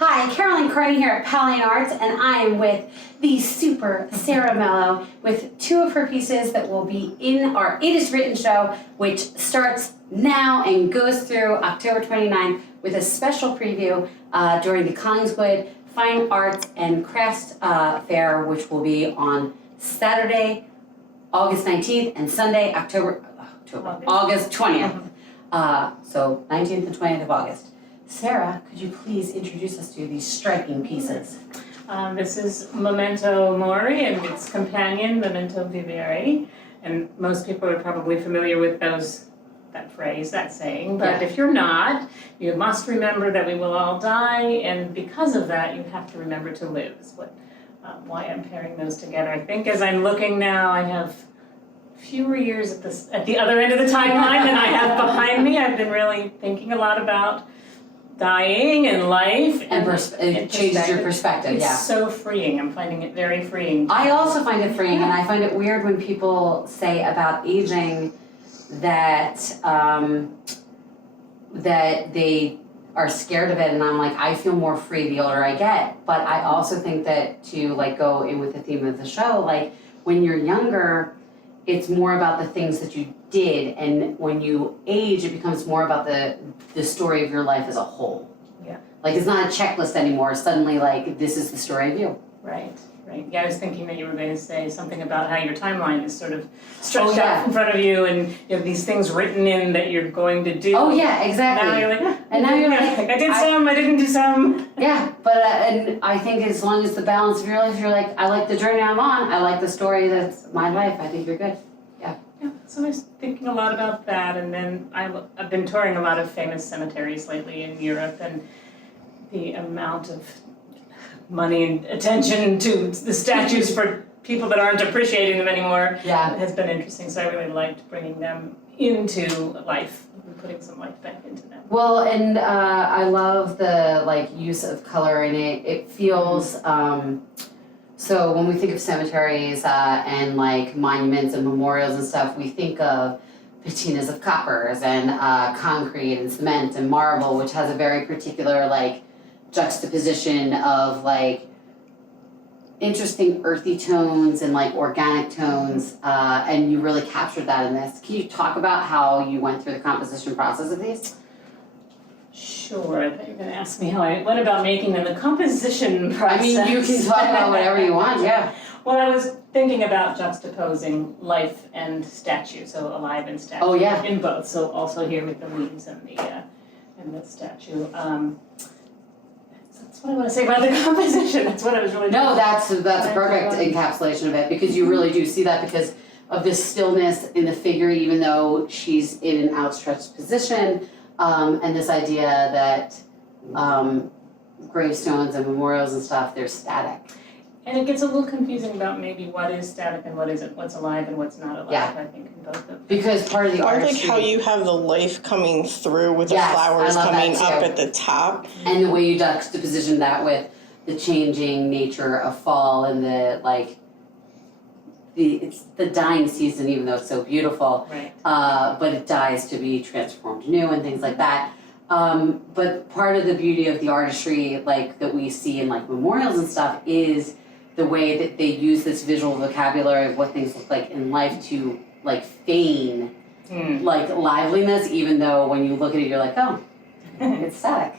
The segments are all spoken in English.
Hi, Kearney here at Powell Arts, and I am with the super Sarah Mello with two of her pieces that will be in our It Is Written show, which starts now and goes through October 29th with a special preview during the Collingswood Fine Arts and Crafts Fair, which will be on Saturday, August 19th, and Sunday, August 20th. So 19th and 20th of August. Sarah, could you please introduce us to these striking pieces? This is Memento Mori and its companion, Memento Vivere. And most people are probably familiar with that phrase, that saying. But if you're not, you must remember that we will all die, and because of that, you have to remember to live. Is why I'm pairing those together. I think as I'm looking now, I have fewer years at the other end of the timeline than I have behind me. I've been really thinking a lot about dying and life, and it changes your perspective. It's so freeing. I'm finding it very freeing. I also find it freeing, and I find it weird when people say about aging that that they are scared of it, and I'm like, I feel more free the older I get. But I also think that to go in with the theme of the show, when you're younger, it's more about the things that you did, and when you age, it becomes more about the story of your life as a whole. Yeah. It's not a checklist anymore. Suddenly, this is the story of you. Right. Yeah, I was thinking that you were going to say something about how your timeline is sort of stretched out in front of you, and you have these things written in that you're going to do. Oh yeah, exactly. Now you're like, and now you're like, I did some, I didn't do some. Yeah, but and I think as long as the balance of your life, you're like, I like the journey I'm on. I like the story that's my life. I think you're good. Yeah, so I was thinking a lot about that, and then I've been touring a lot of famous cemeteries lately in Europe, and the amount of money and attention to the statues for people that aren't appreciating them anymore has been interesting. So I really liked bringing them into life and putting some life back into them. Well, and I love the use of color in it. It feels so when we think of cemeteries and monuments and memorials and stuff, we think of patinas of coppers and concrete and cement and marble, which has a very particular juxtaposition of interesting earthy tones and organic tones, and you really captured that in this. Can you talk about how you went through the composition process of these? Sure. I thought you were going to ask me how I went about making them. The composition process. I mean, you can talk about whatever you want, yeah. Well, I was thinking about juxtaposing life and statue, so alive and statue. Oh, yeah. In both, so also here with the leaves and the statue. That's what I want to say about the composition. That's what I was really. No, that's a perfect encapsulation of it, because you really do see that because of this stillness in the figure, even though she's in an outstretched position. And this idea that gravestones and memorials and stuff, they're static. And it gets a little confusing about maybe what is static and what isn't, what's alive and what's not alive, Yeah. I think, in both of them. Because part of the I artistry... like how you have the life coming through with the Yes, flowers I love coming that up too. at the top. And the way you juxtaposition that with the changing nature of fall and it's the dying season, even though it's so beautiful. Right. But it dies to be transformed new and things like that. But part of the beauty of the artistry, that we see in memorials and stuff, is the way that they use this visual vocabulary of what things look like in life to feign liveliness, even though when you look at it, you're like, oh, it's static.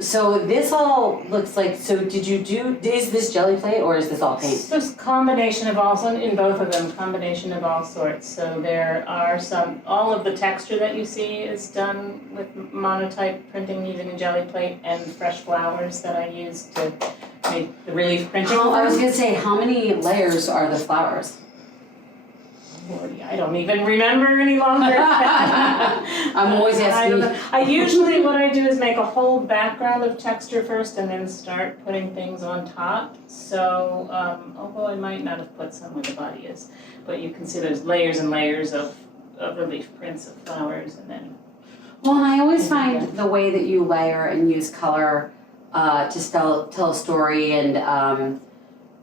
So this all looks like, so is this jelly plate or is this all paint? So it's a combination of in both of them, combination of all sorts. So there are all of the texture that you see is done with monotype printing using a jelly plate and fresh flowers that I use to make the relief printing. I was going to say, how many layers are the flowers? I don't even remember any longer. I'm always asking. What I do is make a whole background of texture first and then start putting things on top. So, although I might not have put some where the body is, but you can see there's layers and layers of relief prints of flowers and then. Well, and I always find the way that you layer and use color to tell a story, and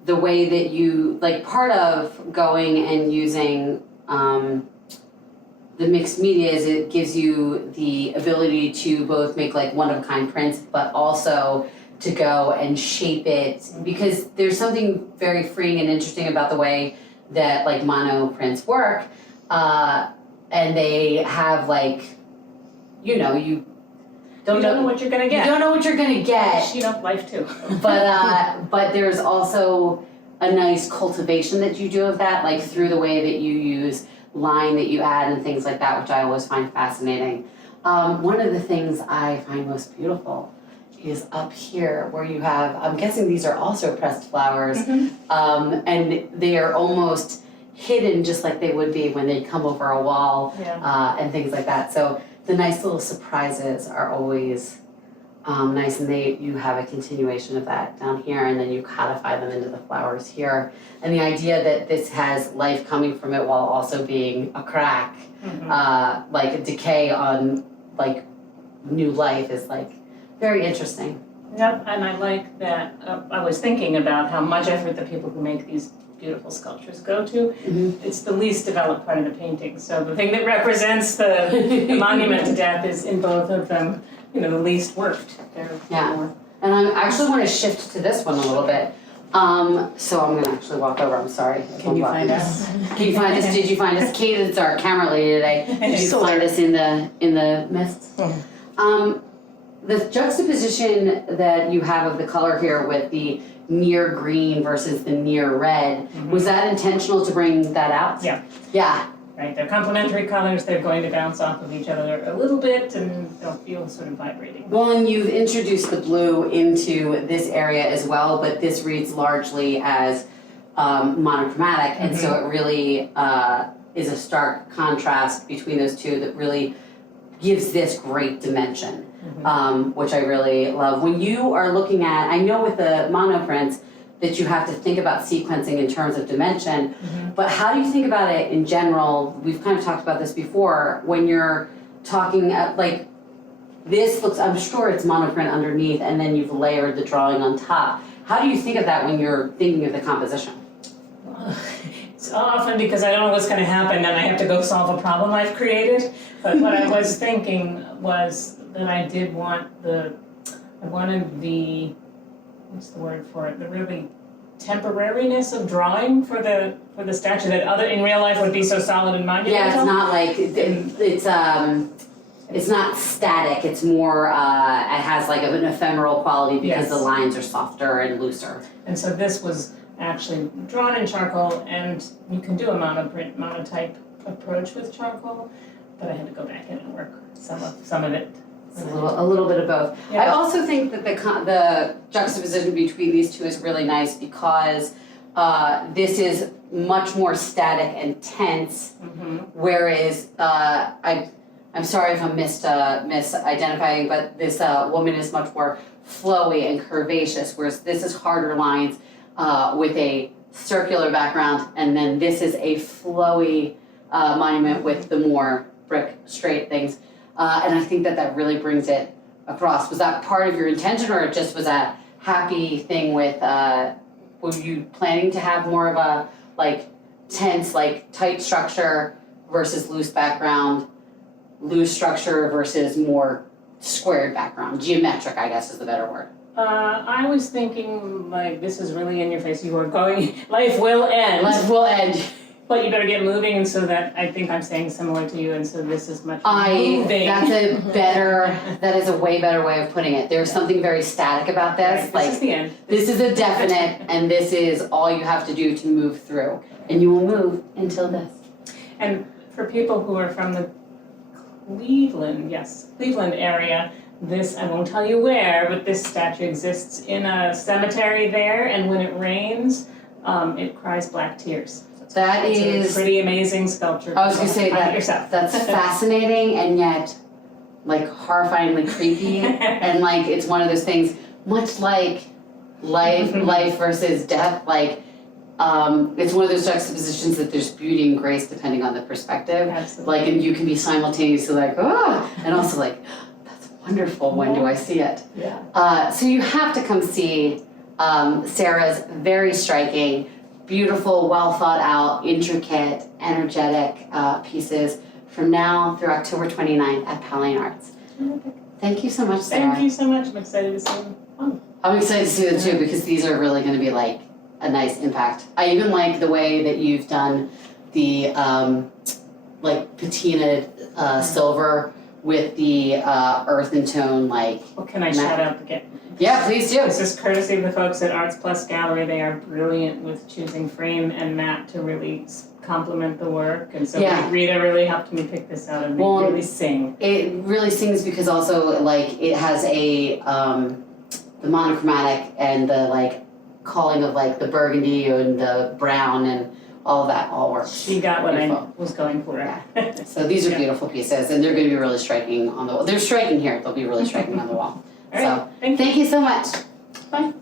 the way that you, part of going and using the the mixed media is it gives you the ability to both make like one-of-a-kind prints, but also to go and shape it, because there's something very freeing and interesting about the way that like mono prints work, and they have like, you know, you don't know what you're gonna get. You don't know what you're gonna get. You know, life too. But there's also a nice cultivation that you do of that, like through the way that you use line that you add and things like that, which I always find fascinating. One of the things I find most beautiful is up here where you have, I'm guessing these are also pressed flowers, and they are almost hidden just like they would be when they come over a wall, and things like that. So the nice little surprises are always nice, and you have a continuation of that down here, and then you codify them into the flowers here. And the idea that this has life coming from it while also being a crack, like a decay on like new life, is like very interesting. Yep, and I like that. I was thinking about how much effort the people who make these beautiful sculptures go to. It's the least developed part of the painting. So the thing that represents the monument to death is in both of them, you know, the least worked. Yeah. And I actually want to shift to this one a little bit. So I'm gonna actually walk over. I'm sorry. Can you find us? Can you find us? Did you find us? Kate is our camera lady today. Did you find us in the mist? The juxtaposition that you have of the color here with the near green versus the near red, was that intentional to bring that out? Yeah. Yeah. Right, they're complementary colors, they're going to bounce off of each other a little bit and they'll feel sort of vibrating. Well, and you've introduced the blue into this area as well, but this reads largely as monochromatic, and so it really is a stark contrast between those two that really gives this great dimension, which I really love. When you are looking at, I know with the monoprints that you have to think about sequencing in terms of dimension, but how do you think about it in general? We've kind of talked about this before, when you're talking like, this looks, I'm sure it's monoprint underneath and then you've layered the drawing on top. How do you think of that when you're thinking of the composition? It's often because I don't know what's going to happen and I have to go solve a problem I've created. But what I was thinking was that I wanted the, what's the word for it, the really temporariness of drawing for the statue that in real life would be so solid and monumental. Yeah, it's not like, it's not static, it's more, it has like an ephemeral quality because the lines are softer and looser. And so this was actually drawn in charcoal, and you can do a monotype approach with charcoal, but I had to go back in and work some of it. It's a little bit of both. Yeah. I also think that the juxtaposition between these two is really nice because this is much more static and tense, whereas I'm sorry if I'm misidentifying, but this woman is much more flowy and curvaceous, whereas this is harder lines with a circular background, and then this is a flowy monument with the more brick straight things. And I think that really brings it across. Was that part of your intention, or it just was a happy thing with, were you planning to have more of a like tense, like tight structure versus loose background, loose structure versus more squared background, geometric, I guess is the better word? I was thinking, like, this is really in your face. You are going, life will end. Life will end. But you better get moving, and so that, I think I'm saying similar to you, and so this is much moving. That is a way better way of putting it. There's something very static about this. Right, like, this is the end. This is a definite, and this is all you have to do to move through. And you will move until this. And for people who are from the Cleveland area, this, I won't tell you where, but this statue exists in a cemetery there, and when it rains, it cries black tears. It's a pretty amazing sculpture. I was going to say yourself. That's fascinating and yet like horrifyingly creepy. And like it's one of those things, much like life versus death, like it's one of those juxtapositions that there's beauty and grace depending on the perspective. Absolutely. Like, and you can be simultaneously like, and also like, that's wonderful, when do I see it? Yeah. So you have to come see Sarah's very striking, beautiful, well thought out, intricate, energetic pieces from now through October 29th at Powell Arts. Thank you so much, Sarah. Thank you so much. I'm excited to see them. Oh. I'm excited to see them too because these are really going to be like a nice impact. I even like the way that you've done the like patinaed silver with the earth and tone like. Well, can I shout out again? Yeah, please do. This is courtesy of the folks at Arts Plus Gallery. They are brilliant with choosing frame and mat to really complement the work. And so Yeah. Rita really helped me pick this out and they Well, really sing. It really sings because also like it has a the monochromatic and the like calling of like the burgundy and the brown and all of that all works. She got what I Beautiful. was going for. Yeah. So these are Yeah. beautiful pieces and they're going to be really striking on the wall. They're striking here. They'll be really striking on the wall. All right, So thank you so much. Bye.